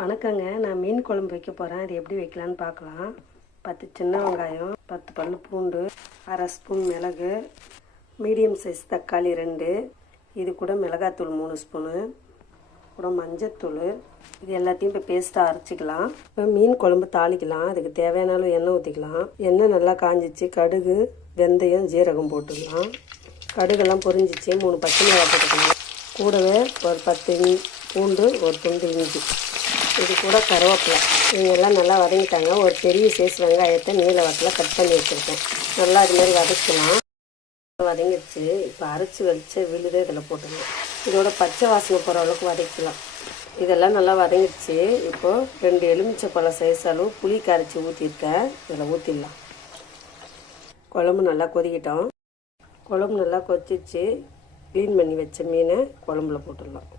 வணக்கங்க. நான் மீன் குழம்பு வைக்க போகிறேன். அது எப்படி வைக்கலான்னு பார்க்கலாம். 10 சின்ன வெங்காயம், 10 பல் பூண்டு, அரை ஸ்பூன் மிளகு, மீடியம் சைஸ் தக்காளி 2, இது கூட மிளகாத்தூள் 3 ஸ்பூனு, கூட மஞ்சத்தூள். இது எல்லாத்தையும் இப்போ பேஸ்ட்டாக அரைச்சிக்கலாம். இப்போ மீன் குழம்பு தாளிக்கலாம். அதுக்கு தேவையான அளவு எண்ணெய் ஊற்றிக்கலாம். எண்ணெய் நல்லா காஞ்சிச்சு. கடுகு, வெந்தயம், ஜீரகம் போட்டுக்கலாம். கடுகெல்லாம் பொரிஞ்சிச்சு. 3 பச்சை மிளகாய் போட்டுக்கலாம். கூடவே ஒரு 10 பூண்டு, ஒரு துண்டு இஞ்சி, இது கூட கருவேப்பிலை. இவங்கெல்லாம் நல்லா வதங்கிட்டாங்க. ஒரு பெரிய சைஸ் வெங்காயத்தை நீல வாக்கில் கட் பண்ணி வச்சுருக்கேன். நல்லா அது மாதிரி வதக்கலாம். வதங்கிடுச்சு. இப்போ அரைச்சி வலிச்ச விழுதை இதில் போட்டுக்கலாம். இதோட பச்சை வாசனை போகிற அளவுக்கு வதக்கலாம். இதெல்லாம் நல்லா வதங்கிடுச்சு. இப்போது 2 எலுமிச்சைப்பழம் சைஸ் அளவு புளி கரைச்சி ஊற்றிருக்கேன். இதில் ஊற்றிடலாம். குழம்பு நல்லா கொதிக்கிட்டோம். குழம்பு நல்லா கொதிச்சிச்சு. க்ளீன் பண்ணி வச்ச மீனை குழம்புல போட்டுடலாம்.